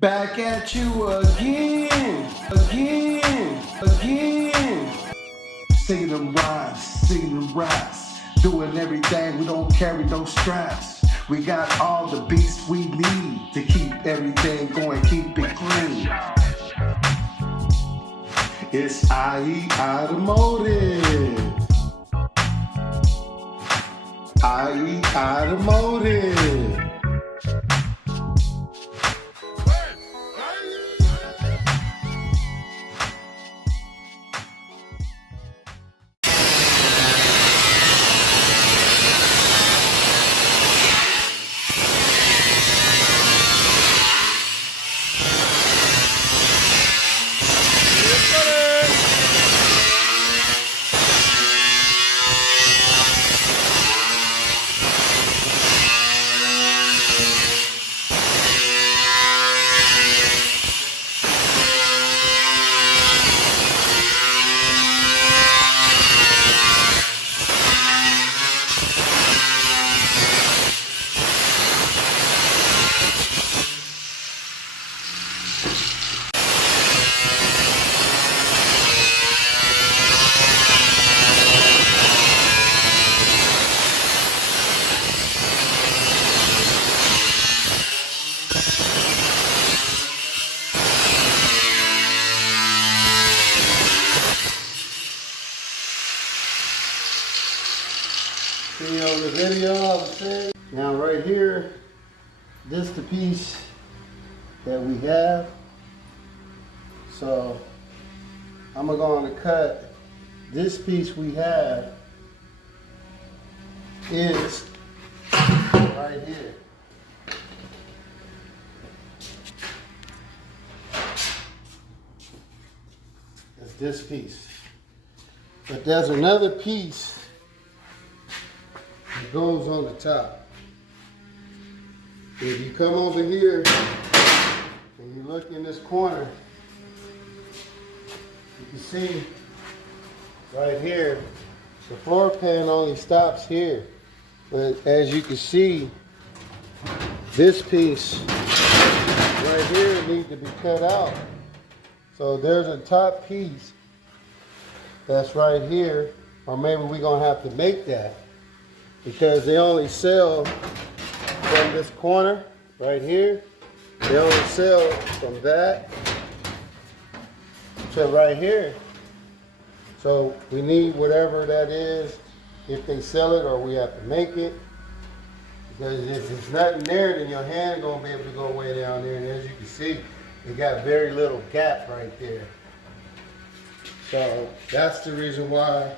Back at you again. Singing them rhymes, doing everything, we don't carry no straps. We got all the beats we need to keep everything going, keep it clean. It's IE Automotive. IE Automotive. See on the video I was saying. Now right here, this is the piece that we have. So I'm going to cut this piece we have is right here. It's this piece. But there's another piece that goes on the top. If you come over here and you look in this corner, you can see right here, the floor pan only stops here. But as you can see, this piece right here needs to be cut out. So there's a top piece that's right here, or maybe we're gonna have to make that, because they only sell from this corner right here. They only sell from that to right here. So we need whatever that is, if they sell it, or we have to make it. Because if there's nothing there, then your hand is gonna be able to go way down there. And as you can see, it got very little gap right there. So that's the reason why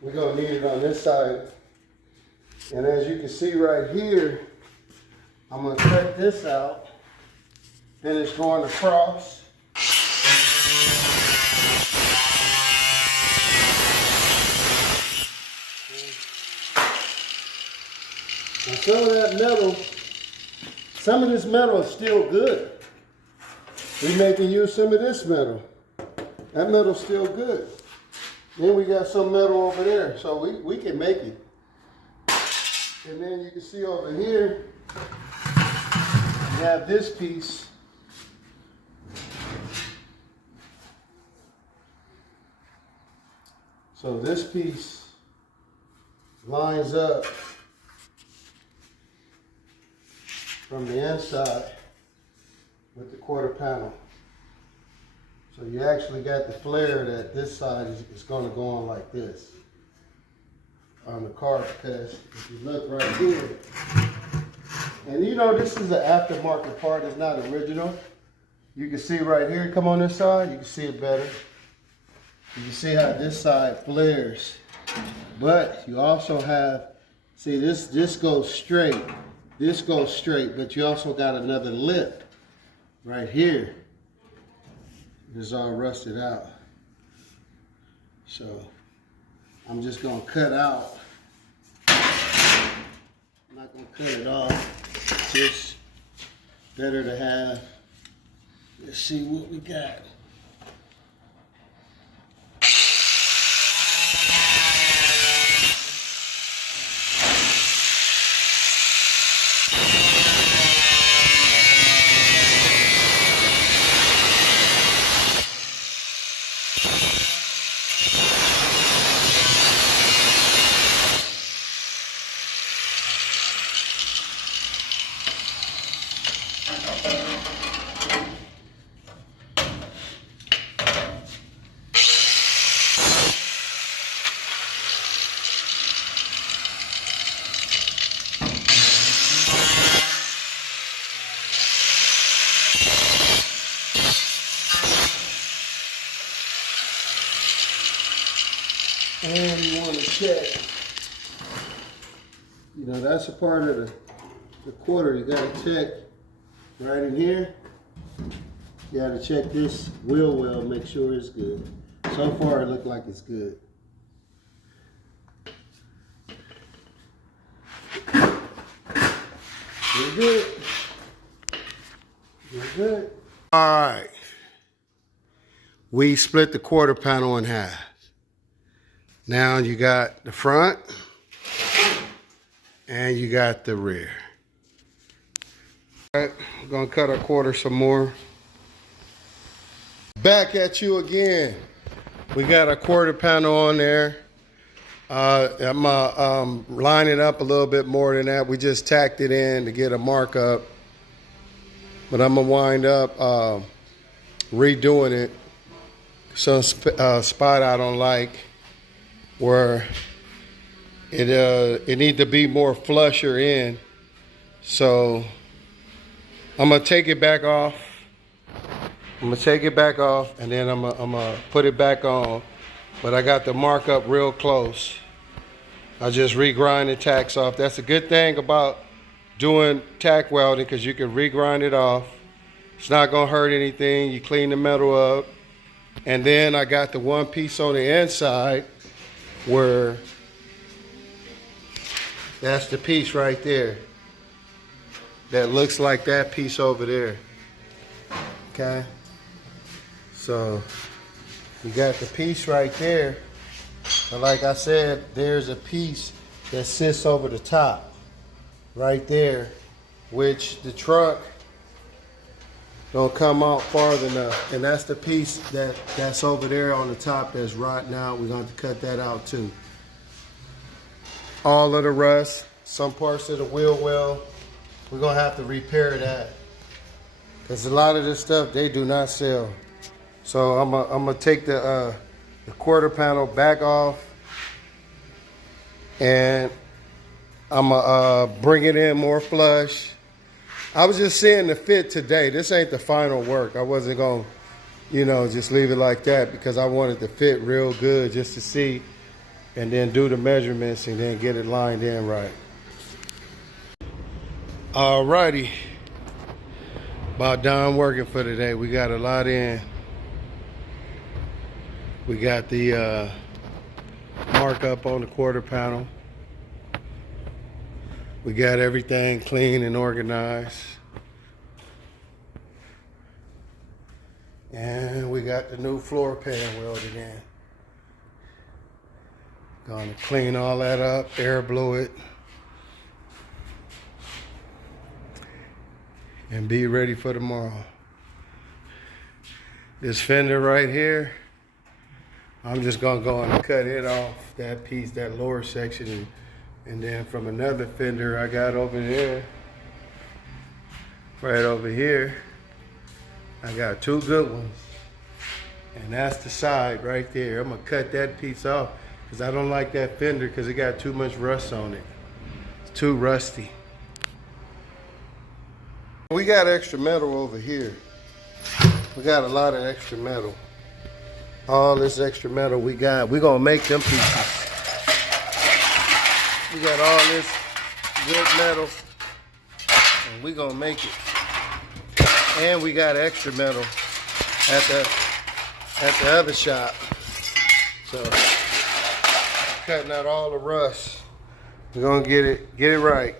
we're gonna need it on this side. And as you can see right here, I'm gonna cut this out. Then it's going across. And some of that metal, some of this metal is still good. We making use some of this metal. That metal's still good. Then we got some metal over there, so we can make it. And then you can see over here, you have this piece. So this piece lines up from the inside with the quarter panel. So you actually got the flare that this side is going to go on like this on the car, because if you look right here, and you know this is an aftermarket part, it's not original. You can see right here, come on this side, you can see it better. You can see how this side flares. But you also have, see this goes straight, this goes straight, but you also got another lip right here. It's all rusted out. So I'm just gonna cut out. I'm not gonna cut it off. It's just better to have. Let's see what we got. And you want to check, you know, that's a part of the quarter. You got to check right in here. You got to check this wheel well, make sure it's good. So far, it looked like it's good. You're good. You're good. All right. We split the quarter panel in half. Now you got the front and you got the rear. All right, we're gonna cut our quarter some more. Back at you again. We got a quarter panel on there. I'm line it up a little bit more than that. We just tacked it in to get a markup. But I'm gonna wind up redoing it. Some spot I don't like where it need to be more flusher in. So I'm gonna take it back off. I'm gonna take it back off and then I'm gonna put it back on. But I got the markup real close. I just regrind the tacks off. That's a good thing about doing tack welding because you can regrind it off. It's not gonna hurt anything. You clean the metal up. And then I got the one piece on the inside where that's the piece right there. That looks like that piece over there. Okay? So you got the piece right there. But like I said, there's a piece that sits over the top right there, which the truck don't come out farther enough. And that's the piece that's over there on the top that's rotting out. We're going to cut that out too. All of the rust, some parts of the wheel well, we're going to have to repair that. Because a lot of this stuff, they do not sell. So I'm gonna take the quarter panel back off and I'm gonna bring it in more flush. I was just seeing the fit today. This ain't the final work. I wasn't gonna, you know, just leave it like that because I wanted to fit real good just to see and then do the measurements and then get it lined in right. Alrighty, about done working for today. We got a lot in. We got the markup on the quarter panel. We got everything clean and organized. And we got the new floor pan welded in. Gonna clean all that up, air blow it, and be ready for tomorrow. This fender right here, I'm just gonna go and cut it off, that piece, that lower section, and then from another fender I got over there, right over here, I got two good ones. And that's the side right there. I'm gonna cut that piece off because I don't like that fender because it got too much rust on it. It's too rusty. We got extra metal over here. We got a lot of extra metal. All this extra metal we got, we're gonna make them pieces. We got all this good metal and we're gonna make it. And we got extra metal at the other shop. So cutting out all the rust. We're gonna get it right.